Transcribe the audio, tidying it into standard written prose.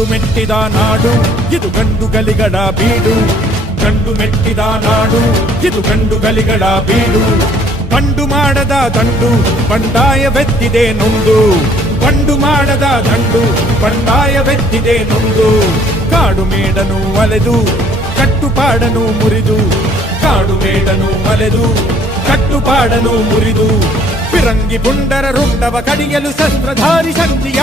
ಗಂಡು ಮೆಟ್ಟಿದ ನಾಡು ಇದು ಗಂಡು ಗಲಿಗಳ ಬೀಡು. ಗಂಡು ಮೆಟ್ಟಿದ ನಾಡು ಇದು ಗಂಡು ಗಲಿಗಳ ಬೀಡು. ಬಂಡು ಮಾಡದ ದಂಡು ಬಂಡಾಯವೆತ್ತಿದೆ ನೊಂದು. ಬಂಡು ಮಾಡದ ದಂಡು ಬಂಡಾಯವೆತ್ತಿದೆ ನೊಂದು. ಕಾಡು ಮೇಡನು ಅಲೆದು ಕಟ್ಟುಪಾಡನು ಮುರಿದು. ಕಾಡು ಮೇಡನು ಅಲೆದು ಕಟ್ಟುಪಾಡನು ಮುರಿದು. ಫಿರಂಗಿ ಪುಂಡರ ರುಂಡವ ಕಡಿಯಲು ಶಸ್ತ್ರಧಾರಿ ಶಕ್ತಿಯ